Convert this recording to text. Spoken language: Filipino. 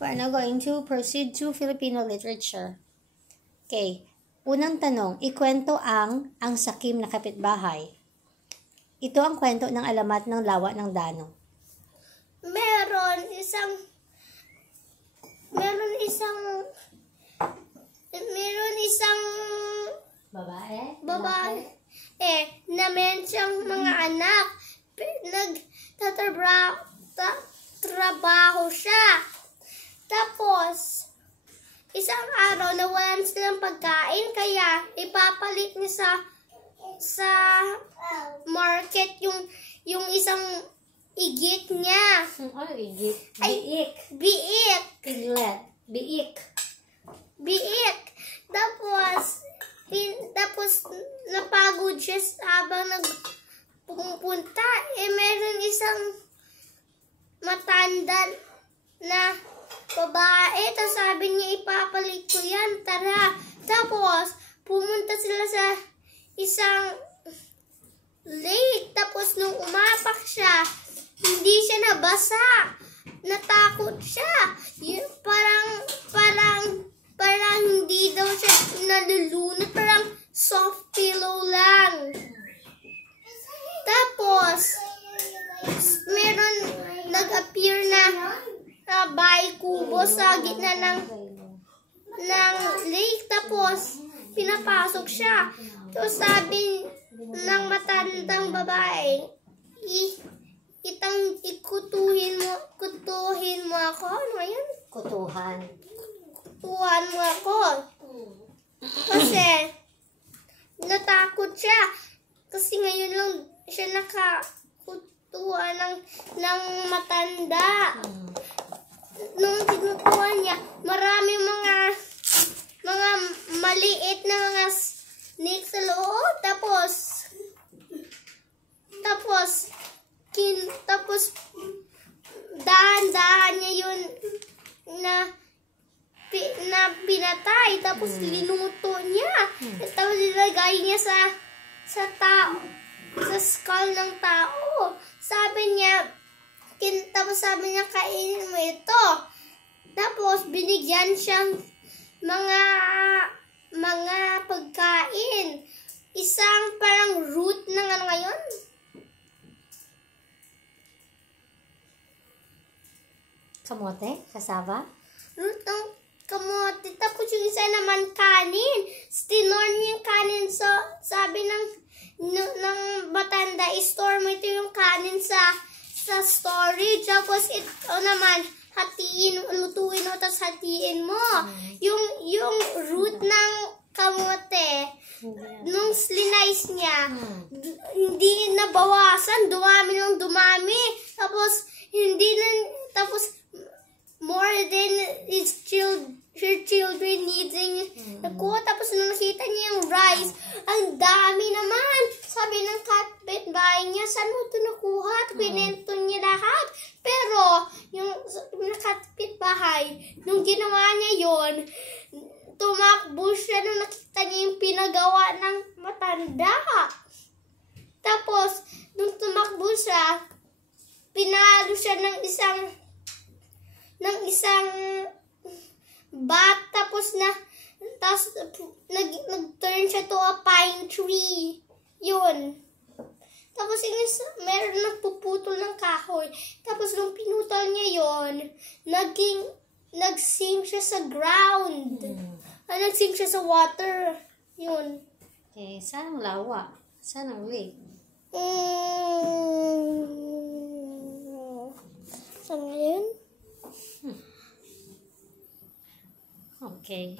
We're now going to proceed to Filipino literature. Okay. Unang tanong, ikwento ang sakim na kapitbahay. Ito ang kwento ng alamat ng lawa ng dano. Meron isang babae na meron siyang mga anak. Nagtatrabaho siya. Tapos, isang araw nawalan silang pagkain, kaya ipapalit niya sa market yung isang igit niya. Ano igit? Biik. Piglet. Biik. Tapos napagod siya habang nagpupunta. Meron isang matanda na babae. Tapos sabi niya, ipapalit ko yan, tara. Tapos pumunta sila sa isang lake. Tapos nung umapak siya, hindi siya nabasa. Natakot siya. Parang hindi daw siya nalulunod. Parang soft pillow lang. Tapos, meron nag-appear na bahay kubo sa gitna ng lake. Tapos, pinapasok siya. Tapos sabi ng matandang babae, kutuhin mo ako. Ano yun? Kutuhan mo ako. Kasi, natakot siya. Kasi ngayon lang siya nakakutuhan ng matanda. Nung tinutuhan niya, marami mga maliit na mga snake sa loob. Tapos dahan-dahan niya yun na pinatay. Tapos linuto niya. Tapos nilagay niya sa skull ng tao. Sabi niya, kainin mo ito. Tapos binigyan siyang mga pagkain. Isang parang root ng ano ngayon? Kamote? Kasava? Root ng kamote. Tapos yung isa naman kanin. Stinorm niya yung kanin. So, sabi ng matanda, i-store mo ito yung kanin sa storage. Tapos ito naman, lutuin mo, tapos hatiin mo. Yung root ng kamote, nung slice niya, hindi nabawasan, dumami. Tapos, more than her children needing nakuha. Tapos nung nakita niya yung rice, ang dami naman. Sabi ng kapitbahay niya, saan mo ito nakuha? Pinento niya lahat. Pero, yung kapitbahay, nung ginawa niya yon, tumakbo siya nung nakita niya yung pinagawa ng matanda. Tapos, nung tumakbo siya, pinalo siya ng isang bat. Tapos nag-turn siya to a pine tree. Yun. Tapos meron nagpuputol ng kahoy. Tapos nung pinutol niya yon, nag-sink siya sa ground. Nag-sink siya sa water. Yun. Okay, saan ang lawa? Saan ang lake? Saan ngayon? Okay.